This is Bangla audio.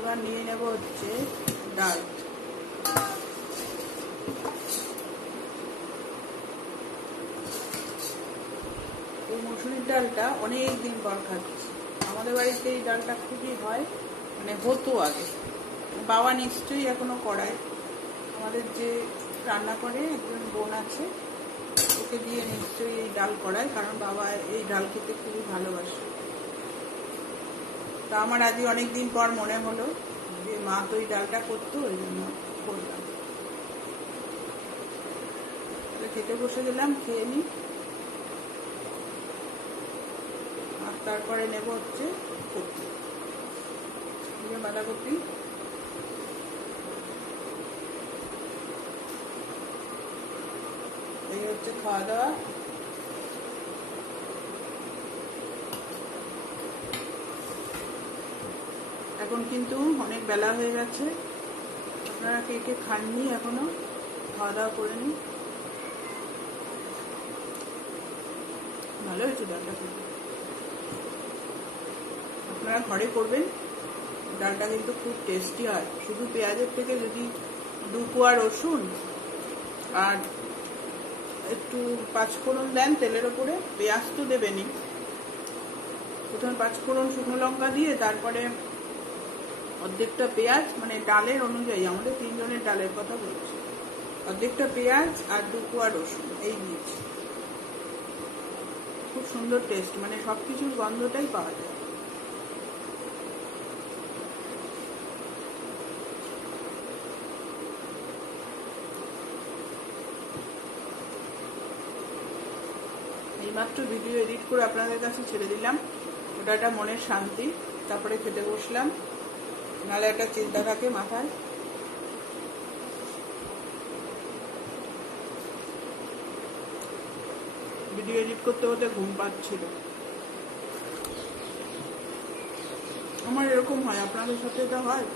এবার নিয়ে নেব হচ্ছে ডাল। এই মসুরির ডালটা অনেক দিন পর খাচ্ছি। আমাদের বাড়িতে এই ডালটা খুবই হয়, মানে হতো আগে। বাবা নিশ্চয়ই এখনো করায়। আমাদের যে রান্না করে একজন বোন আছে, ওকে দিয়ে নিশ্চয়ই এই ডাল করায়, কারণ বাবা এই ডাল খেতে খুবই ভালোবাসে। তা আমার আজকে অনেক দিন পর মনে হলো যে মা তো এই ডালটা করতো, ওই জন্য করলাম। খেতে বসে গেলাম, খেয়ে নিই। আর তারপরে নেব হচ্ছে কপি, বাঁধাকপি। এই হচ্ছে খাওয়া দাওয়া। এখন কিন্তু অনেক বেলা হয়ে গেছে, আপনারা কে কে খাননি এখনো, খাওয়া দাওয়া করে নিন। ভালো হয়েছে ডালটা খেতে, আপনারা ঘরে করবেন। ডালটা কিন্তু খুব টেস্টি হয়। শুধু পেঁয়াজের থেকে যদি 2 কোয়া রসুন আর একটু 5 ফোড়ন দেন তেলের ওপরে, পেঁয়াজ তো দেবেনই, প্রথমে 5 ফোড়ন শুকনো লঙ্কা দিয়ে তারপরে অর্ধেকটা পেঁয়াজ, মানে ডালের অনুযায়ী, আমাদের 3 জনের ডালের কথা বলছি, অর্ধেকটা পেঁয়াজ আর 2 কোয়া রসুন এই দিয়েছি। খুব সুন্দর টেস্ট, মানে সব কিছুর গন্ধটাই পাওয়া যায়। এইমাত্র ভিডিও এডিট করে আপনাদের কাছে ছেড়ে দিলাম, ওটা একটা মনের শান্তি। তারপরে খেতে বসলাম, নাহলে একটা চিন্তা থাকে মাথায়। ভিডিও এডিট করতে করতে ঘুম পাচ্ছিল। আমার এরকম হয়, আপনাদের সাথে এটা হয়?